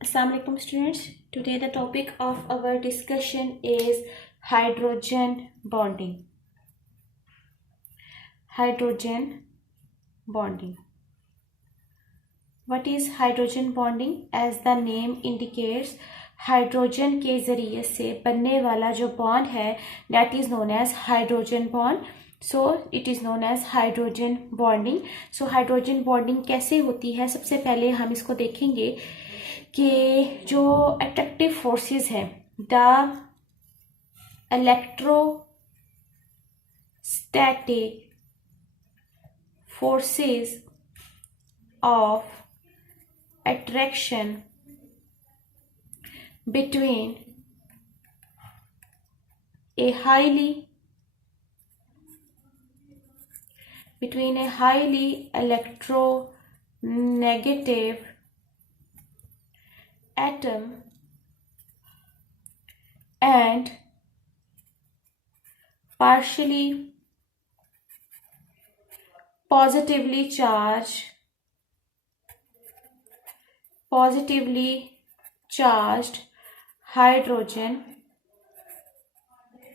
Assalamualaikum students. Today the topic of our discussion is hydrogen bonding. Hydrogen bonding. What is hydrogen bonding? As the name indicates, hydrogen के ज़रिए से बनने वाला जो bond है that is known as hydrogen bond. So it is known as hydrogen bonding. So hydrogen bonding कैसे होती है? सबसे पहले हम इसको देखेंगे कि जो अट्रैक्टिव फोर्सेस हैं, the electrostatic forces of attraction between a highly electronegative atom and partially positively charged hydrogen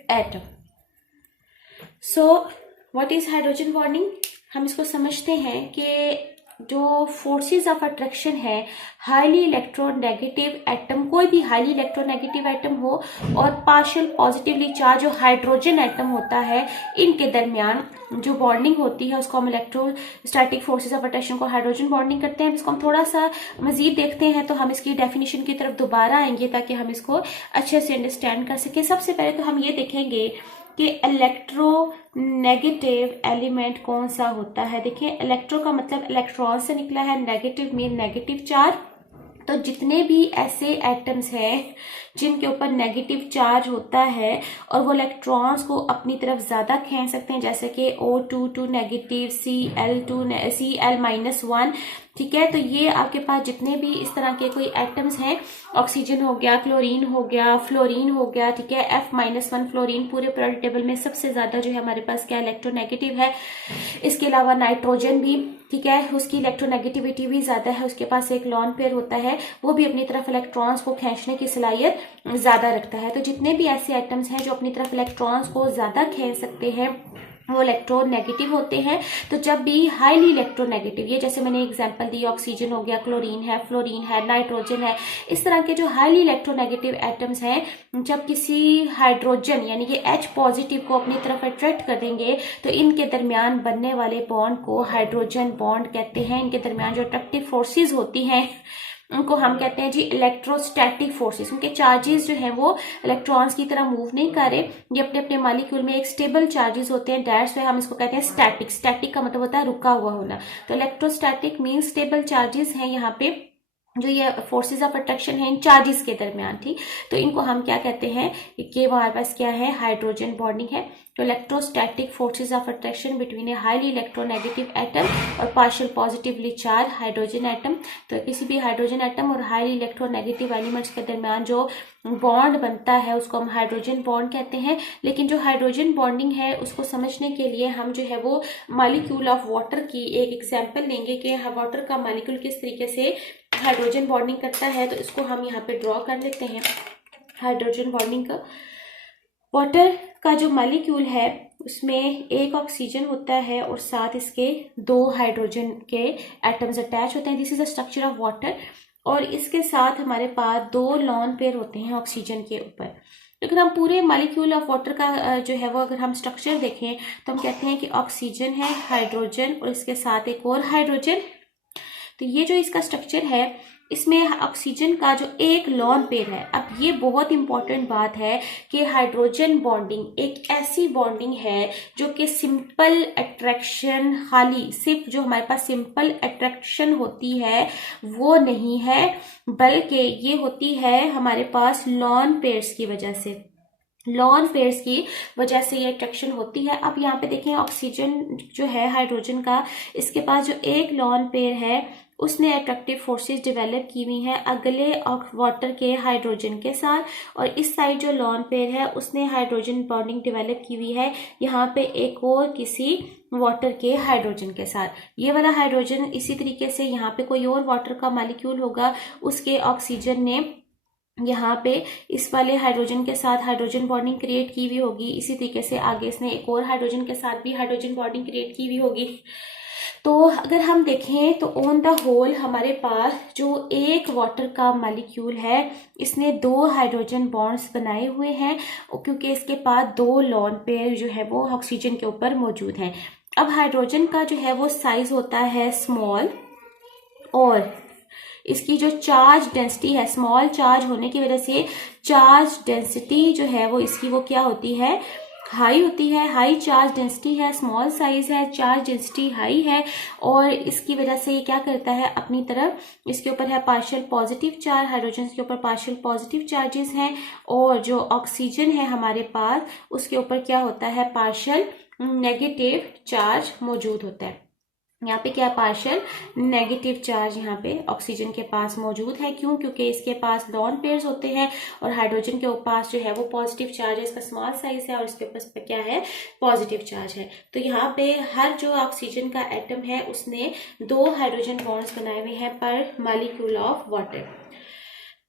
atom. So what is hydrogen bonding? हम इसको समझते हैं कि जो फोर्सेस ऑफ अट्रैक्शन है, हाईली इलेक्ट्रोनेगेटिव एटम, कोई भी हाईली इलेक्ट्रोनेगेटिव एटम हो और पार्शियल पॉजिटिवली चार्ज जो हाइड्रोजन एटम होता है, इनके दरमियान जो बॉन्डिंग होती है उसको हम इलेक्ट्रोस्टैटिक फोर्सेस ऑफ अट्रैक्शन को हाइड्रोजन बॉन्डिंग करते हैं। इसको हम थोड़ा सा मजीद देखते हैं तो हम इसकी डेफिनेशन की तरफ दोबारा आएंगे ताकि हम इसको अच्छे से अंडरस्टैंड कर सकें। सबसे पहले तो हम ये देखेंगे कि इलेक्ट्रोनेगेटिव एलिमेंट कौन सा होता है। देखिए, इलेक्ट्रो का मतलब इलेक्ट्रॉन से निकला है, नेगेटिव मीन नेगेटिव चार्ज। तो जितने भी ऐसे एटम्स हैं जिनके ऊपर नेगेटिव चार्ज होता है और वो इलेक्ट्रॉन्स को अपनी तरफ ज्यादा खींच सकते हैं, जैसे कि O2 नेगेटिव, Cl-1, ठीक है। तो ये आपके पास जितने भी इस तरह के कोई एटम्स हैं, ऑक्सीजन हो गया, क्लोरीन हो गया, फ्लोरीन हो गया, ठीक है, F-1 फ्लोरीन, पूरे पीरियोडिक टेबल में सबसे ज्यादा जो है हमारे पास क्या इलेक्ट्रोनेगेटिव है। इसके अलावा नाइट्रोजन भी, ठीक है, उसकी इलेक्ट्रोनेगेटिविटी भी ज्यादा है, उसके पास एक लॉन पेयर होता है, वो भी अपनी तरफ इलेक्ट्रॉन्स को खींचने की सलाहियत ज्यादा रखता है। तो जितने भी ऐसे एटम्स हैं जो अपनी तरफ इलेक्ट्रॉन्स को ज्यादा खींच सकते हैं वो इलेक्ट्रोनेगेटिव होते हैं। तो जब भी हाईली इलेक्ट्रोनेगेटिव, ये जैसे मैंने एग्जांपल दी, ऑक्सीजन हो गया, क्लोरीन है, फ्लोरीन है, नाइट्रोजन है, इस तरह के जो हाईली इलेक्ट्रोनेगेटिव एटम्स हैं, जब किसी हाइड्रोजन यानी कि H पॉजिटिव को अपनी तरफ अट्रैक्ट कर देंगे तो इनके दरमियान बनने वाले बॉन्ड को हाइड्रोजन बॉन्ड कहते हैं। इनके दरमियान जो अट्रैक्टिव फोर्सेज होती हैं उनको हम कहते हैं जी इलेक्ट्रोस्टैटिक फोर्सेस। उनके चार्जेस जो हैं वो इलेक्ट्रॉन्स की तरह मूव नहीं कर रहे, ये अपने अपने मॉलिक्यूल में एक स्टेबल चार्जेस होते हैं, दैट्स व्हाई हम इसको कहते हैं स्टैटिक। स्टैटिक का मतलब होता है रुका हुआ होना। तो इलेक्ट्रोस्टैटिक मीन स्टेबल चार्जेस हैं यहाँ पे, जो ये फोर्सेस ऑफ अट्रैक्शन है इन चार्जेस के दरमियान, ठीक। तो इनको हम क्या कहते हैं कि हमारे पास क्या है, हाइड्रोजन बॉन्डिंग है। तो electrostatic forces of attraction between a highly electronegative atom और partial positively charge hydrogen atom. तो किसी भी हाइड्रोजन एटम और हाईली इलेक्ट्रोनेगेटिव एलिमेंट्स के दरमियान जो बॉन्ड बनता है उसको हम हाइड्रोजन बॉन्ड कहते हैं। लेकिन जो हाइड्रोजन बॉन्डिंग है उसको समझने के लिए हम जो है वो मॉलिक्यूल ऑफ वाटर की एक एग्जाम्पल लेंगे कि वाटर का मॉलिक्यूल किस तरीके से हाइड्रोजन बॉन्डिंग करता है। तो इसको हम यहाँ पे ड्रॉ कर लेते हैं। हाइड्रोजन बॉन्डिंग का वाटर का जो मॉलिक्यूल है उसमें एक ऑक्सीजन होता है और साथ इसके 2 हाइड्रोजन के एटम्स अटैच होते हैं। This is the structure of water. और इसके साथ हमारे पास 2 लॉन पेयर होते हैं ऑक्सीजन के ऊपर। लेकिन हम पूरे मॉलिक्यूल ऑफ वाटर का जो है वो अगर हम स्ट्रक्चर देखें तो हम कहते हैं कि ऑक्सीजन है, हाइड्रोजन और इसके साथ एक और हाइड्रोजन। तो ये जो इसका स्ट्रक्चर है इसमें ऑक्सीजन का जो एक लॉन पेयर है। अब ये बहुत इंपॉर्टेंट बात है कि हाइड्रोजन बॉन्डिंग एक ऐसी बॉन्डिंग है जो कि सिंपल अट्रैक्शन, खाली सिर्फ जो हमारे पास सिंपल अट्रैक्शन होती है वो नहीं है, बल्कि ये होती है हमारे पास लॉन पेयर्स की वजह से। लॉन पेयर्स की वजह से ये अट्रैक्शन होती है। अब यहाँ पे देखें, ऑक्सीजन जो है हाइड्रोजन का, इसके पास जो एक लॉन पेयर है उसने अट्रैक्टिव फोर्सेस डेवलप की हुई हैं अगले वाटर के हाइड्रोजन के साथ, और इस साइड जो लॉन पेयर है उसने हाइड्रोजन बॉन्डिंग डेवलप की हुई है यहाँ पे एक और किसी वाटर के हाइड्रोजन के साथ। ये वाला हाइड्रोजन इसी तरीके से यहाँ पे कोई और वाटर का मॉलिक्यूल होगा, उसके ऑक्सीजन ने यहाँ पे इस वाले हाइड्रोजन के साथ हाइड्रोजन बॉन्डिंग क्रिएट की हुई होगी। इसी तरीके से आगे इसने एक और हाइड्रोजन के साथ भी हाइड्रोजन बॉन्डिंग क्रिएट की हुई होगी। तो अगर हम देखें तो ऑन द होल हमारे पास जो एक वाटर का मॉलिक्यूल है इसने 2 हाइड्रोजन बॉन्ड्स बनाए हुए हैं, क्योंकि इसके पास 2 लोन पेयर जो है वो ऑक्सीजन के ऊपर मौजूद हैं। अब हाइड्रोजन का जो है वो साइज होता है स्मॉल, और इसकी जो चार्ज डेंसिटी है, स्मॉल चार्ज होने की वजह से चार्ज डेंसिटी जो है वो इसकी वो क्या होती है, हाई होती है। हाई चार्ज डेंसिटी है, स्मॉल साइज है, चार्ज डेंसिटी हाई है, और इसकी वजह से ये क्या करता है अपनी तरफ, इसके ऊपर है पार्शियल पॉजिटिव चार्ज, हाइड्रोजन के ऊपर पार्शियल पॉजिटिव चार्जेस हैं, और जो ऑक्सीजन है हमारे पास उसके ऊपर क्या होता है, पार्शियल नेगेटिव चार्ज मौजूद होता है। यहाँ पे क्या पार्शियल नेगेटिव चार्ज यहाँ पे ऑक्सीजन के पास मौजूद है। क्यों? क्योंकि इसके पास लॉन पेयर्स होते हैं और हाइड्रोजन के पास जो है वो पॉजिटिव चार्ज है, इसका स्मॉल साइज है और इसके पास क्या है, पॉजिटिव चार्ज है। तो यहाँ पे हर जो ऑक्सीजन का एटम है उसने 2 हाइड्रोजन बॉन्ड्स बनाए हुए हैं पर मॉलिक्यूल ऑफ वाटर।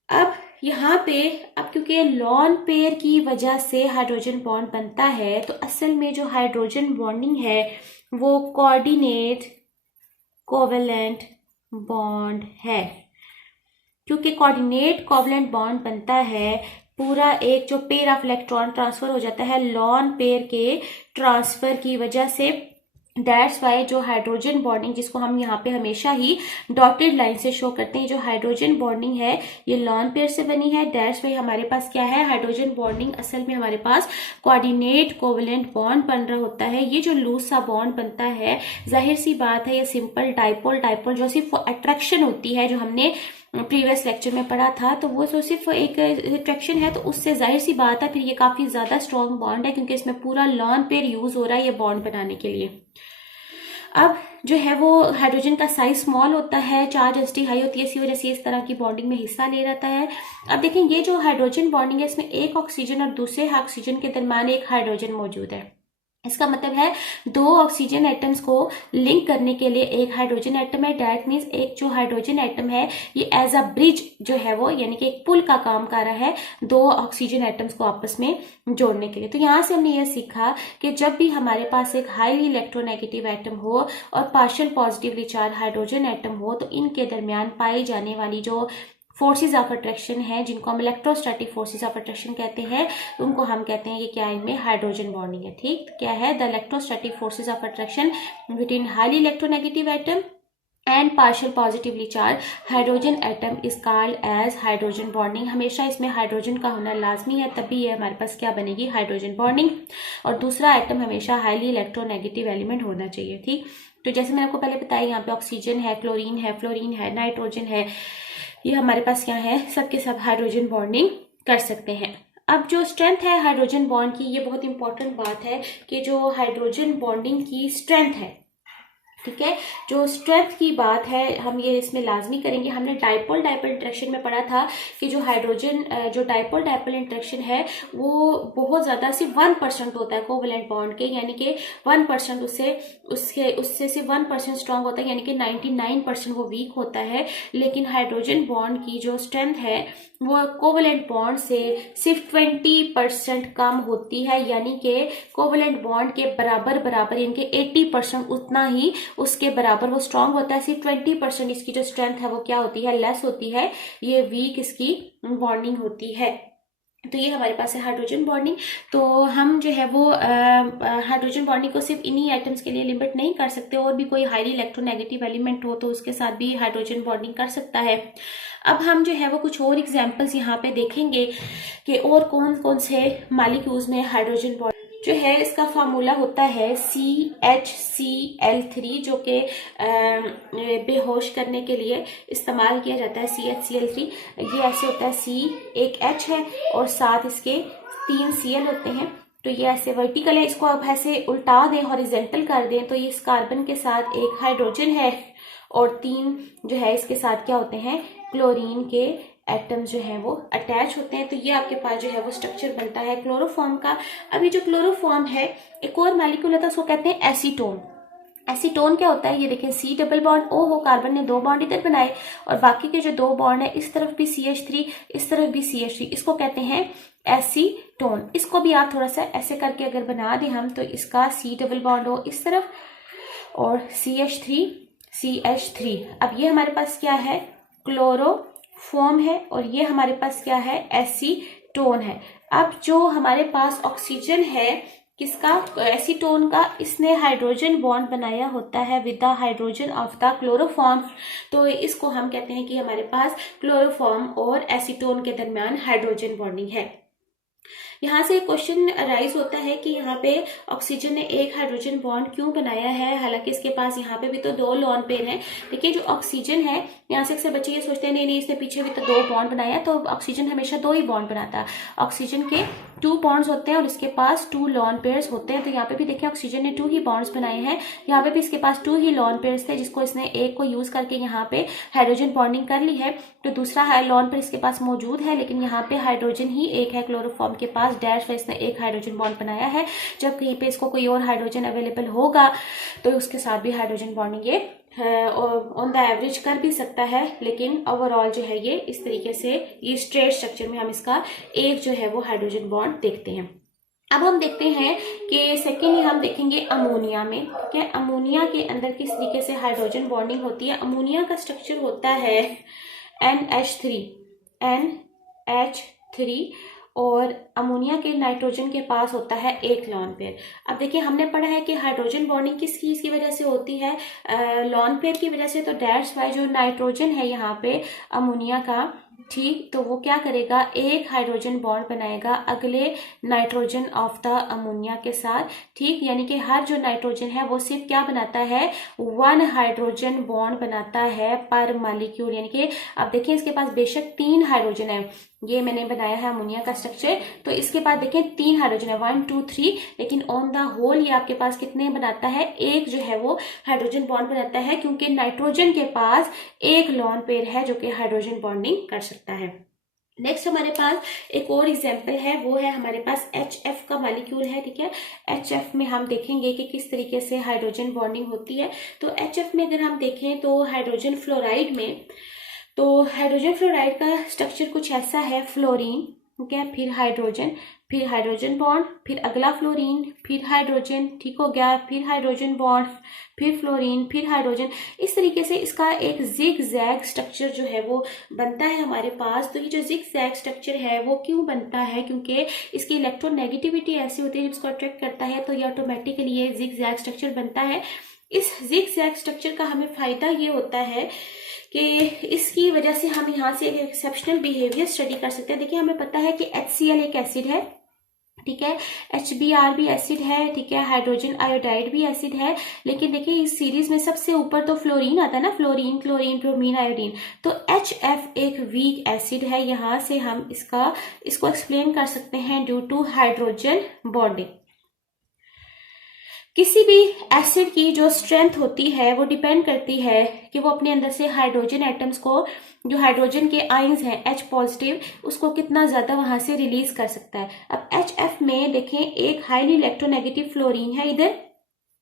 अब यहाँ पे क्योंकि लॉन पेयर की वजह से हाइड्रोजन बॉन्ड बनता है, तो असल में जो हाइड्रोजन बॉन्डिंग है वो कोऑर्डिनेट कोवेलेंट बॉन्ड है। क्योंकि कोऑर्डिनेट कोवेलेंट बॉन्ड बनता है, पूरा एक जो पेयर ऑफ इलेक्ट्रॉन ट्रांसफर हो जाता है लॉन पेयर के ट्रांसफर की वजह से। दैट्स वाई जो हाइड्रोजन बॉन्डिंग, जिसको हम यहाँ पे हमेशा ही डॉटेड लाइन से शो करते हैं, जो हाइड्रोजन बॉन्डिंग है ये लॉन पेयर से बनी है। दैट्स वाई हमारे पास क्या है, हाइड्रोजन बॉन्डिंग असल में हमारे पास कोऑर्डिनेट कोवेलेंट बॉन्ड बन रहा होता है। ये जो लूज सा बॉन्ड बनता है, जाहिर सी बात है ये सिंपल डाइपोल जो सिर्फ अट्रैक्शन होती है, जो हमने प्रीवियस लेक्चर में पढ़ा था, तो वो तो सिर्फ एक अट्रैक्शन है, तो उससे जाहिर सी बात है फिर ये काफी ज्यादा स्ट्रॉन्ग बॉन्ड है, क्योंकि इसमें पूरा लॉन पेयर यूज हो रहा है ये बॉन्ड बनाने के लिए। अब जो है वो हाइड्रोजन का साइज स्मॉल होता है, चार्ज डेंसिटी हाई होती है, इसी वजह से इस तरह की बॉन्डिंग में हिस्सा ले रहता है। अब देखें ये जो हाइड्रोजन बॉन्डिंग है इसमें एक ऑक्सीजन और दूसरे ऑक्सीजन के दरमियान एक हाइड्रोजन मौजूद है। इसका मतलब है 2 ऑक्सीजन एटम्स को लिंक करने के लिए एक हाइड्रोजन एटम है। दैट मीन्स एक जो हाइड्रोजन एटम है ये एज अ ब्रिज जो है वो यानी कि एक पुल का काम कर रहा है 2 ऑक्सीजन एटम्स को आपस में जोड़ने के लिए। तो यहाँ से हमने ये सीखा कि जब भी हमारे पास एक हाईली इलेक्ट्रोनेगेटिव एटम हो और partial positively charge hydrogen atom हो, तो इनके दरमियान पाई जाने वाली जो फोर्सेस ऑफ अट्रैक्शन है, जिनको हम इलेक्ट्रोस्टैटिक फोर्सेस ऑफ अट्रैक्शन कहते हैं, उनको हम कहते हैं कि क्या इनमें हाइड्रोजन बॉन्डिंग है। ठीक, क्या है, the electrostatic forces of attraction between highly electronegative atom and partial positively charge hydrogen atom is called as hydrogen bonding. हमेशा इसमें हाइड्रोजन का होना लाजमी है, तभी ये हमारे पास क्या बनेगी, हाइड्रोजन बॉन्डिंग। और दूसरा एटम हमेशा हाईली इलेक्ट्रोनेगेटिव एलिमेंट होना चाहिए। ठीक, तो जैसे मैंने आपको पहले बताया यहाँ पे ऑक्सीजन है, क्लोरीन है, फ्लोरीन है, नाइट्रोजन है, ये हमारे पास क्या है, सबके सब हाइड्रोजन बॉन्डिंग कर सकते हैं। अब जो स्ट्रेंथ है हाइड्रोजन बॉन्ड की, ये बहुत इंपॉर्टेंट बात है कि जो हाइड्रोजन बॉन्डिंग की स्ट्रेंथ है, ठीक है, जो स्ट्रेंथ की बात है हम ये इसमें लाजमी करेंगे। हमने डाइपोल डाइपोल इंटरेक्शन में पढ़ा था कि जो हाइड्रोजन जो डाइपोल डाइपोल इंटरेक्शन है वो बहुत ज्यादा सिर्फ 1% होता है कोवेलेंट बॉन्ड के, यानी कि 1% उससे सिर्फ 1% स्ट्रांग होता है, यानी कि 99% वो वीक होता है। लेकिन हाइड्रोजन बॉन्ड की जो स्ट्रेंथ है वो कोवेलेंट बॉन्ड से सिर्फ 20% कम होती है, यानी कि कोवेलेंट बॉन्ड के बराबर यानी कि 80% उतना ही उसके बराबर वो स्ट्रांग होता है। सिर्फ 20% इसकी जो स्ट्रेंथ है वो क्या होती है, लेस होती है, ये वीक इसकी बॉन्डिंग होती है। तो ये हमारे पास है हाइड्रोजन बॉन्डिंग। तो हम जो है वो हाइड्रोजन बॉन्डिंग को सिर्फ इन्हीं एटम्स के लिए लिमिट नहीं कर सकते, और भी कोई हाईली इलेक्ट्रोनेगेटिव एलिमेंट हो तो उसके साथ भी हाइड्रोजन बॉन्डिंग कर सकता है। अब हम जो है वो कुछ और एग्जांपल्स यहाँ पे देखेंगे कि और कौन कौन से मॉलिक्यूल्स में हाइड्रोजन बॉन्ड जो है, इसका फार्मूला होता है CHCl3, जो कि बेहोश करने के लिए इस्तेमाल किया जाता है। CHCl3 ये ऐसे होता है, C एक H है और साथ इसके 3 Cl होते हैं। तो ये ऐसे वर्टिकल है, इसको आप ऐसे उल्टा दें, हॉरिजेंटल कर दें, तो ये इस कार्बन के साथ एक हाइड्रोजन है और 3 जो है इसके साथ क्या होते हैं, क्लोरीन के एटम्स जो है वो अटैच होते हैं। तो ये आपके पास जो है वो स्ट्रक्चर बनता है क्लोरोफॉर्म का। अभी जो क्लोरोफॉर्म है, एक और मॉलिक्यूल होता है उसको कहते हैं एसीटोन। एसीटोन क्या होता है, ये देखें C डबल बॉन्ड O हो, कार्बन ने 2 बॉन्ड इधर बनाए और बाकी के जो 2 बॉन्ड है इस तरफ भी CH3, इस तरफ भी CH3, इसको कहते हैं एसीटोन। इसको भी आप थोड़ा सा ऐसे करके अगर बना दें हम, तो इसका C डबल बॉन्ड हो इस तरफ और CH3 अब ये हमारे पास क्या है, क्लोरोफॉर्म है और ये हमारे पास क्या है, एसीटोन है। अब जो हमारे पास ऑक्सीजन है किसका, एसीटोन का, इसने हाइड्रोजन बॉन्ड बनाया होता है with the hydrogen of the chloroform. तो इसको हम कहते हैं कि हमारे पास क्लोरोफॉर्म और एसीटोन के दरमियान हाइड्रोजन बॉन्डिंग है। यहाँ से क्वेश्चन अराइज होता है कि यहाँ पे ऑक्सीजन ने एक हाइड्रोजन बॉन्ड क्यों बनाया है, हालांकि इसके पास यहाँ पे भी तो 2 लोन पेयर हैं। देखिए जो ऑक्सीजन है, यहाँ से अक्सर बच्चे ये सोचते हैं नहीं इसने पीछे भी तो 2 बॉन्ड बनाया, तो ऑक्सीजन हमेशा 2 ही बॉन्ड बनाता है। ऑक्सीजन के 2 बॉन्ड्स होते हैं और इसके पास 2 लोन पेयर्स होते हैं। तो यहाँ पे भी देखिए ऑक्सीजन ने 2 ही बॉन्ड्स बनाए हैं, यहाँ पे भी इसके पास 2 ही लोन पेयर्स थे, जिसको इसने एक को यूज करके यहाँ पे हाइड्रोजन बॉन्डिंग कर ली है। तो दूसरा लोन पेयर इसके पास मौजूद है, लेकिन यहाँ पे हाइड्रोजन ही एक है क्लोरोफॉर्म के पास, डैश इसने एक हाइड्रोजन बॉन्ड बनाया है। जब कहीं पे इसको कोई और हाइड्रोजन अवेलेबल होगा तो उसके साथ भी हाइड्रोजन बॉन्डिंग ये ऑन द एवरेज कर भी सकता है, लेकिन ओवरऑल जो है ये इस तरीके से ये स्ट्रेट स्ट्रक्चर में हम इसका एक जो है वो हाइड्रोजन बॉन्ड देखते हैं। अब हम देखते हैं कि सेकेंडली हम देखेंगे अमोनिया में, ठीक है, अमोनिया के अंदर किस तरीके से हाइड्रोजन बॉन्डिंग होती है। अमोनिया का स्ट्रक्चर होता है NH3 और अमोनिया के नाइट्रोजन के पास होता है एक लोन पेयर। अब देखिए हमने पढ़ा है कि हाइड्रोजन बॉन्डिंग किस चीज की वजह से होती है, लोन पेयर की वजह से। तो डैट्स वाई जो नाइट्रोजन है यहाँ पे अमोनिया का, ठीक, तो वो क्या करेगा, एक हाइड्रोजन बॉन्ड बनाएगा अगले नाइट्रोजन ऑफ द अमोनिया के साथ, ठीक, यानी कि हर जो नाइट्रोजन है वो सिर्फ क्या बनाता है, 1 हाइड्रोजन बॉन्ड बनाता है पर मॉलिक्यूल। यानी कि अब देखिए इसके पास बेशक 3 हाइड्रोजन है, ये मैंने बनाया है अमोनिया का स्ट्रक्चर, तो इसके बाद देखें 3 हाइड्रोजन है, 1 2 3, लेकिन ऑन द होल ये आपके पास कितने बनाता है, एक जो है वो हाइड्रोजन बॉन्ड बनाता है, क्योंकि नाइट्रोजन के पास एक लोन पेयर है जो कि हाइड्रोजन बॉन्डिंग कर सकता है। नेक्स्ट हमारे पास एक और एग्जाम्पल है, वो है हमारे पास HF का मॉलिक्यूल है, ठीक है। HF में हम देखेंगे कि किस तरीके से हाइड्रोजन बॉन्डिंग होती है। तो HF में अगर हम देखें तो हाइड्रोजन फ्लोराइड में, तो हाइड्रोजन फ्लोराइड का स्ट्रक्चर कुछ ऐसा है, फ्लोरीन, ठीक है, फिर हाइड्रोजन बॉन्ड, फिर अगला फ्लोरीन, फिर हाइड्रोजन, ठीक हो गया, फिर हाइड्रोजन बॉन्ड, फिर फ्लोरीन, फिर हाइड्रोजन। इस तरीके से इसका एक जिग जैग स्ट्रक्चर जो है वो बनता है हमारे पास। तो ये जो जिग जैग स्ट्रक्चर है वो क्यों बनता है, क्योंकि इसकी इलेक्ट्रोनेगेटिविटी ऐसी होती है जिसको अट्रैक्ट करता है, तो ये ऑटोमेटिकली ये जिग जैग स्ट्रक्चर बनता है। इस जिग जैग स्ट्रक्चर का हमें फायदा ये होता है कि इसकी वजह से हम यहाँ से एक एक्सेप्शनल बिहेवियर स्टडी कर सकते हैं। देखिए हमें पता है कि HCl एक एसिड है, ठीक है, HBr भी एसिड है, ठीक है, हाइड्रोजन आयोडाइड भी एसिड है, लेकिन देखिए इस सीरीज में सबसे ऊपर तो फ्लोरीन आता है ना, फ्लोरीन, क्लोरीन, ब्रोमीन, आयोडीन। तो HF एक वीक एसिड है, यहाँ से हम इसको एक्सप्लेन कर सकते हैं ड्यू टू हाइड्रोजन बॉन्डिंग। किसी भी एसिड की जो स्ट्रेंथ होती है वो डिपेंड करती है कि वो अपने अंदर से हाइड्रोजन एटम्स को, जो हाइड्रोजन के आयंस हैं H पॉजिटिव, उसको कितना ज्यादा वहां से रिलीज कर सकता है। अब HF में देखें एक हाईली इलेक्ट्रोनेगेटिव फ्लोरीन है इधर,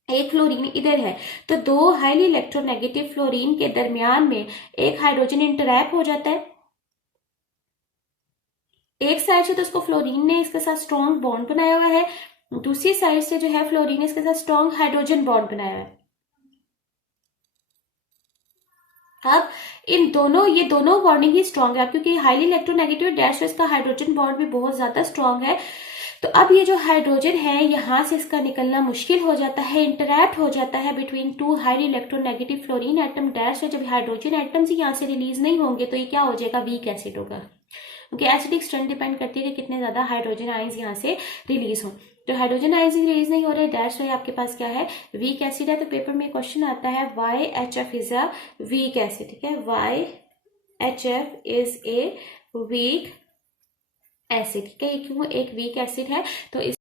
एक फ्लोरीन इधर है, तो 2 हाईली इलेक्ट्रोनेगेटिव फ्लोरीन के दरमियान में एक हाइड्रोजन इंटरैप हो जाता है एक साइड से, तो उसको फ्लोरीन ने इसके साथ स्ट्रॉन्ग बॉन्ड बनाया हुआ है, दूसरी साइड से जो है फ्लोरीन इसके साथ स्ट्रॉन्ग हाइड्रोजन बॉन्ड बनाया है। अब ये दोनों बॉन्डिंग ही स्ट्रॉन्ग है, क्योंकि हाईली इलेक्ट्रोनेगेटिव डैश का हाइड्रोजन बॉन्ड भी बहुत ज्यादा स्ट्रॉन्ग है। तो अब ये जो हाइड्रोजन है यहाँ से इसका निकलना मुश्किल हो जाता है, इंटरैक्ट हो जाता है between 2 highly electronegative fluorine atom dash. जब हाइड्रोजन एटम्स ही यहाँ से रिलीज नहीं होंगे तो ये क्या हो जाएगा, वीक एसिड होगा, क्योंकि एसिडिक स्ट्रेंथ डिपेंड करती है कि कितने ज्यादा हाइड्रोजन आयंस यहाँ से रिलीज हो। तो हाइड्रोजन आयंस रिलीज नहीं हो रहे, डैश वाई आपके पास क्या है, वीक एसिड है। तो पेपर में क्वेश्चन आता है why HF is a weak acid, ठीक है, why HF is a weak acid, ठीक है, क्यों एक वीक एसिड है। तो